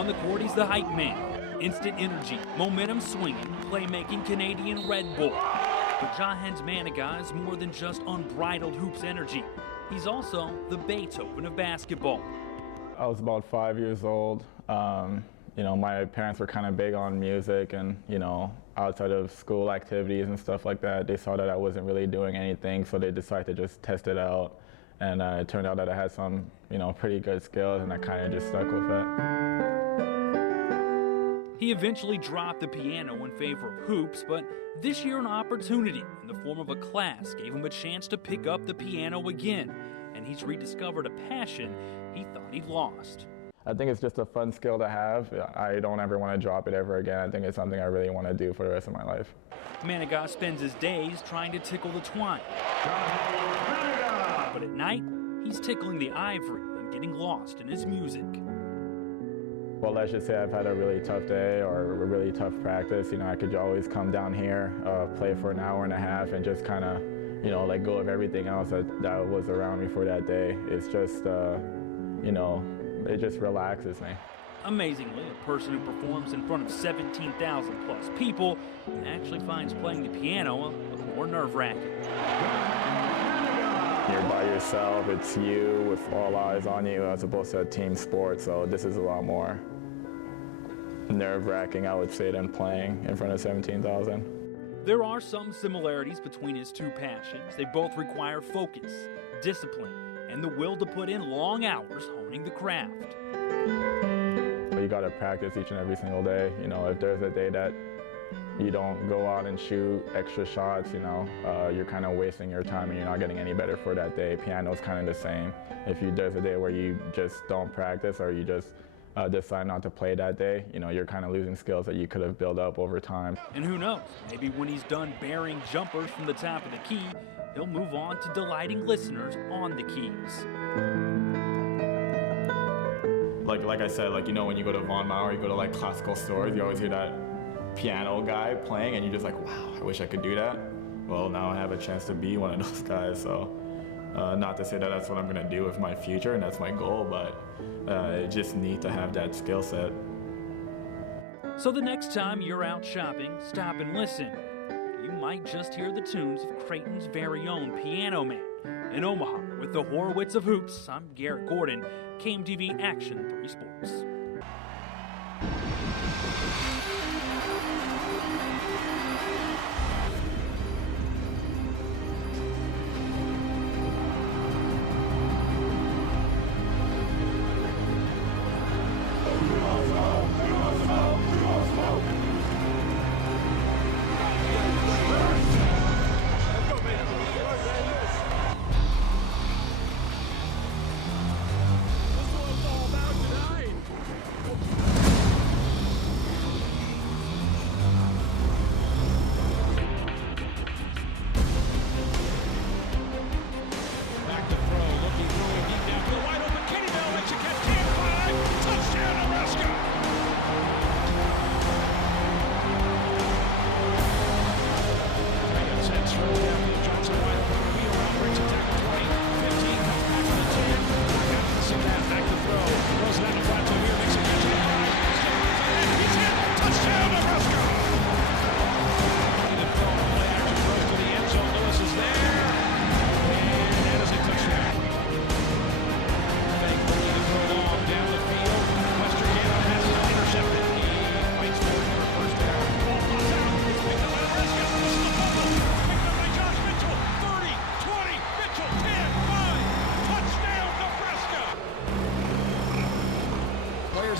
On the court, he's the hype man. Instant energy, momentum swinging, playmaking Canadian Red Bull. But Jahen's Manigat is more than just unbridled hoops energy. He's also the Beethoven of basketball. I was about 5 years old. My parents were kind of big on music and, outside of school activities and stuff like that, they saw that I wasn't really doing anything, so they decided to just test it out. And it turned out that I had some, pretty good skills, and I kind of just stuck with it. He eventually dropped the piano in favor of hoops, but this year an opportunity in the form of a class gave him a chance to pick up the piano again, and he's rediscovered a passion he thought he'd lost. I think it's just a fun skill to have. I don't ever want to drop it ever again. I think it's something I really want to do for the rest of my life. Manigat spends his days trying to tickle the twine. But at night, he's tickling the ivory and getting lost in his music. Well, let's just say I've had a really tough day or a really tough practice. I could always come down here, play for an hour and a half, and just kind of, let go of everything else that was around me for that day. It's just, it just relaxes me. Amazingly, a person who performs in front of 17,000 plus people actually finds playing the piano a little more nerve-wracking. You're by yourself, it's you with all eyes on you as opposed to a team sport, so this is a lot more nerve-wracking, I would say, than playing in front of 17,000. There are some similarities between his two passions. They both require focus, discipline, and the will to put in long hours honing the craft. You got to practice each and every single day. If there's a day that you don't go out and shoot extra shots, you're kind of wasting your time and you're not getting any better for that day. Piano's kind of the same. If there's a day where you just don't practice or you just decide not to play that day, you're kind of losing skills that you could have built up over time. And who knows, maybe when he's done burying jumpers from the top of the key, he'll move on to delighting listeners on the keys. Like I said, when you go to Von Maur, you go to classical stores, you always hear that piano guy playing and you're just like, wow, I wish I could do that. Well, now I have a chance to be one of those guys, so not to say that that's what I'm gonna do with my future and that's my goal, but just need to have that skill set. So the next time you're out shopping, stop and listen. You might just hear the tunes of Creighton's very own Piano Man. In Omaha, with the Horowitz of Hoops, I'm Garrett Gordon, KMTV Action 3 Sports.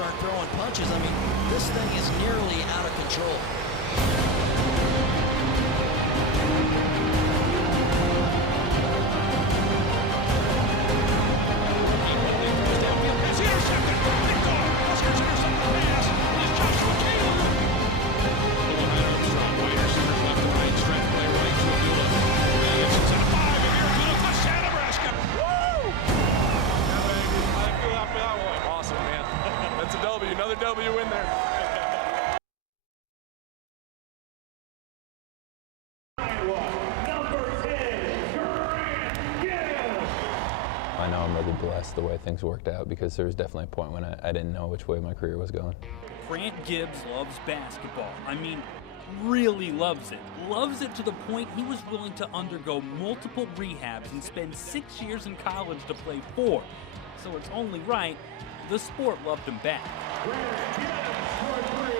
Aren't throwing punches. I mean, this thing is nearly out of control. blessed the way things worked out, because there was definitely a point when I didn't know which way my career was going. Grant Gibbs loves basketball. I mean, really loves it. Loves it to the point he was willing to undergo multiple rehabs and spend 6 years in college to play 4. So it's only right the sport loved him back.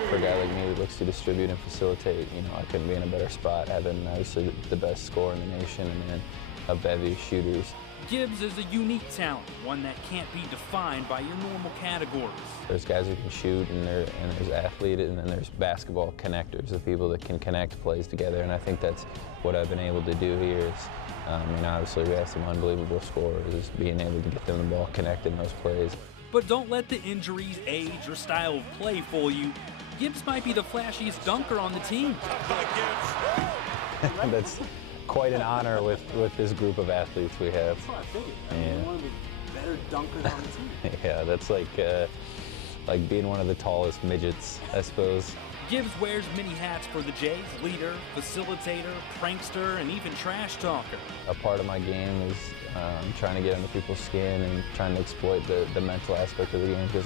For a guy like me who looks to distribute and facilitate, I couldn't be in a better spot, having obviously the best scorer in the nation and then a bevy of shooters. Gibbs is a unique talent, one that can't be defined by your normal categories. There's guys who can shoot, and there's athletes, and then there's basketball connectors, the people that can connect plays together, and I think that's what I've been able to do here is, obviously we have some unbelievable scorers, is being able to get them the ball connected in those plays. But don't let the injuries, age, or style of play fool you. Gibbs might be the flashiest dunker on the team. That's quite an honor with this group of athletes we have. That's what I figured. Yeah. One of the better dunkers on the team. Yeah, that's like being one of the tallest midgets, I suppose. Gibbs wears many hats for the Jays: leader, facilitator, prankster, and even trash talker. A part of my game is trying to get under people's skin and trying to exploit the mental aspect of the game, because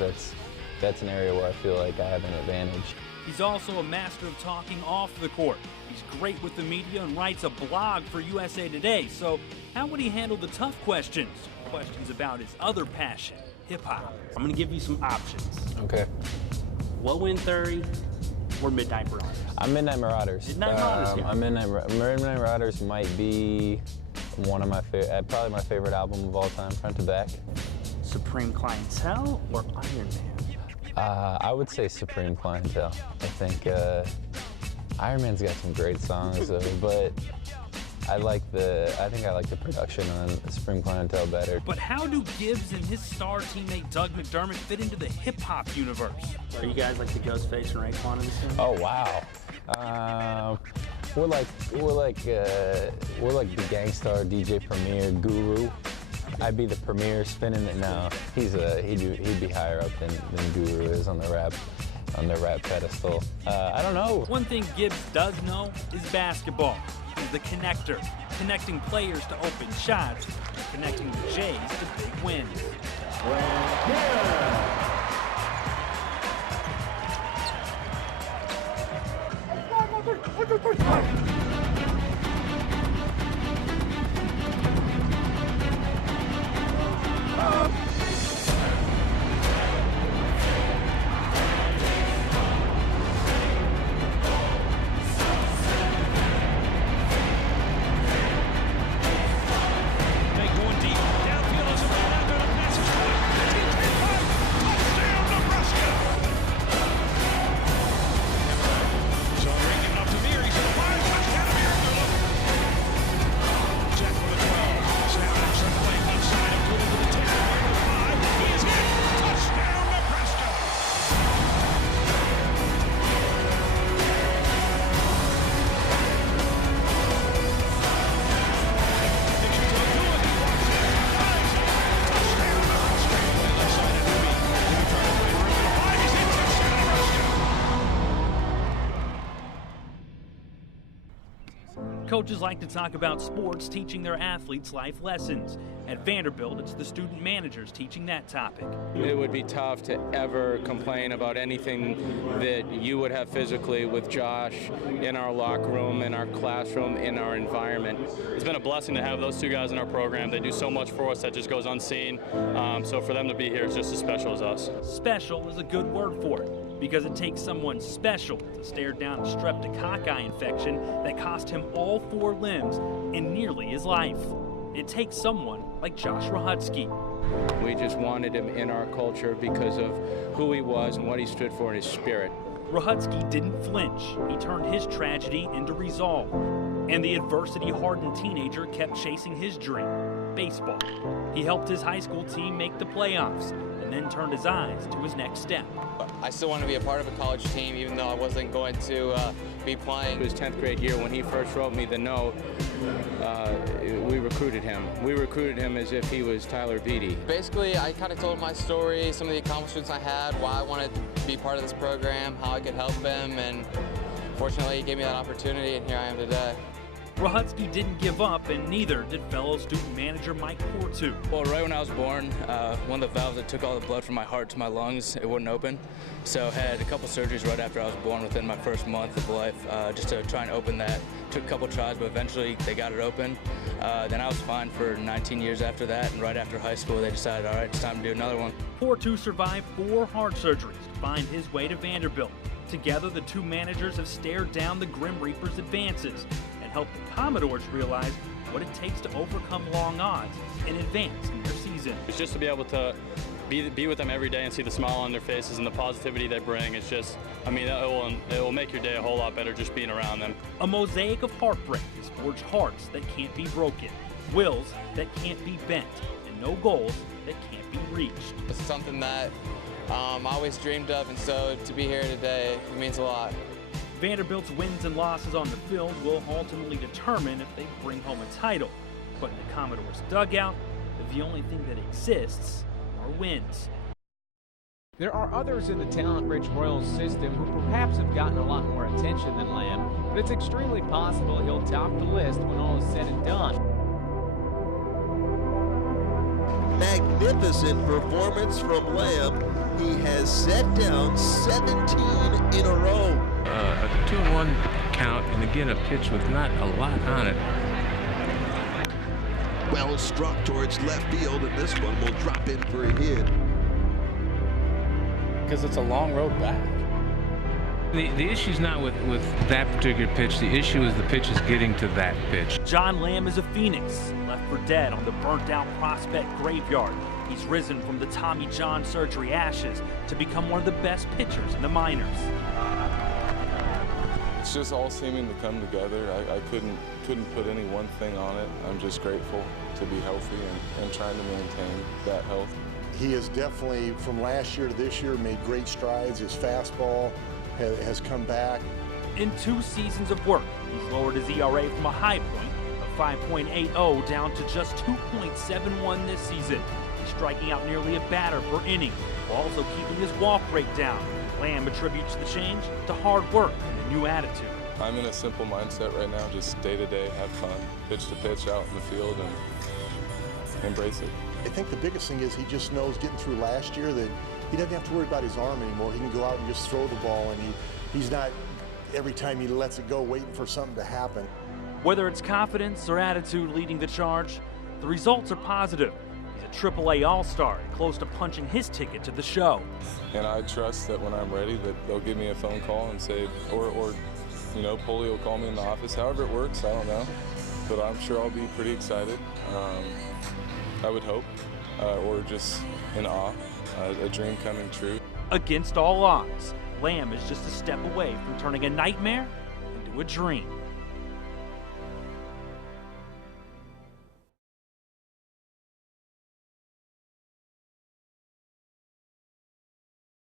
that's an area where I feel like I have an advantage. He's also a master of talking off the court. He's great with the media and writes a blog for USA Today. So how would he handle the tough questions? Questions about his other passion, hip-hop. I'm going to give you some options. Okay. Low End Theory or Midnight Marauders? I'm Midnight Marauders. Midnight Marauders, yeah. Midnight Marauders might be one of my probably my favorite album of all time, front to back. Supreme Clientele or Iron Man? I would say Supreme Clientele. I think Iron Man's got some great songs, though, but I think I like the production on Supreme Clientele better. But how do Gibbs and his star teammate Doug McDermott fit into the hip-hop universe? Are you guys like the Ghostface and Raekwon in the scene? Oh wow. We're like the Gangstar, DJ Premier, Guru. I'd be the Premier spinning it now. He'd be higher up than Guru is on the rap pedestal. I don't know. One thing Gibbs does know is basketball. He's the connector, connecting players to open shots, connecting the Jays to big wins. Coaches like to talk about sports teaching their athletes life lessons. At Vanderbilt, it's the student managers teaching that topic. It would be tough to ever complain about anything that you would have physically with Josh in our locker room, in our classroom, in our environment. It's been a blessing to have those two guys in our program. They do so much for us that just goes unseen. So for them to be here is just as special as us. Special is a good word for it, because it takes someone special to stare down a streptococci infection that cost him all 4 limbs and nearly his life. It takes someone like Josh Rahutsky. We just wanted him in our culture because of who he was and what he stood for in his spirit. Rahutsky didn't flinch. He turned his tragedy into resolve. And the adversity-hardened teenager kept chasing his dream, baseball. He helped his high school team make the playoffs and then turned his eyes to his next step. I still want to be a part of a college team, even though I wasn't going to be playing. His 10th grade year, when he first wrote me the note, we recruited him. We recruited him as if he was Tyler Beatty. Basically, I kind of told my story, some of the accomplishments I had, why I wanted to be part of this program, how I could help him, and fortunately he gave me that opportunity, and here I am today. Rahutsky didn't give up, and neither did fellow student manager Mike Portu. Well, right when I was born, one of the valves that took all the blood from my heart to my lungs, it wouldn't open. So had a couple surgeries right after I was born within my first month of life, just to try and open that. Took a couple tries, but eventually they got it open. Then I was fine for 19 years after that, and right after high school, they decided, all right, it's time to do another one. Portu survived 4 heart surgeries to find his way to Vanderbilt. Together, the two managers have stared down the Grim Reaper's advances and helped the Commodores realize what it takes to overcome long odds and advance in their season. It's just to be able to be with them every day and see the smile on their faces and the positivity they bring. It's just, I mean, it will make your day a whole lot better just being around them. A mosaic of heartbreak has forged hearts that can't be broken, wills that can't be bent, and no goals that can't be reached. It's something that I always dreamed of, and so to be here today, it means a lot. Vanderbilt's wins and losses on the field will ultimately determine if they bring home a title. But in the Commodores' dugout, the only thing that exists are wins. There are others in the talent-rich Royals system who perhaps have gotten a lot more attention than Lamb, but it's extremely possible he'll top the list when all is said and done. Magnificent performance from Lamb. He has set down 17 in a row. A 2-1 count, and again a pitch with not a lot on it. Well struck towards left field, and this one will drop in for a hit. Because it's a long road back. The issue's not with that particular pitch. The issue is the pitch is getting to that pitch. John Lamb is a phoenix, left for dead on the burnt-out prospect graveyard. He's risen from the Tommy John surgery ashes to become one of the best pitchers in the minors. It's just all seeming to come together. I couldn't put any one thing on it. I'm just grateful to be healthy and trying to maintain that health. He has definitely, from last year to this year, made great strides. His fastball has come back. In 2 seasons of work, he's lowered his ERA from a high point of 5.80 down to just 2.71 this season. He's striking out nearly a batter per inning, while also keeping his walk rate down. Lamb attributes the change to hard work and a new attitude. I'm in a simple mindset right now, just day to day, have fun, pitch to pitch out in the field, and embrace it. I think the biggest thing is he just knows getting through last year that he doesn't have to worry about his arm anymore. He can go out and just throw the ball, and he's not, every time he lets it go, waiting for something to happen. Whether it's confidence or attitude leading the charge, the results are positive. He's a AAA All-Star and close to punching his ticket to the show. And I trust that when I'm ready that they'll give me a phone call and say, or you know, Paulie will call me in the office. However it works, I don't know. But I'm sure I'll be pretty excited. I would hope, or just in awe, a dream coming true. Against all odds, Lamb is just a step away from turning a nightmare into a dream.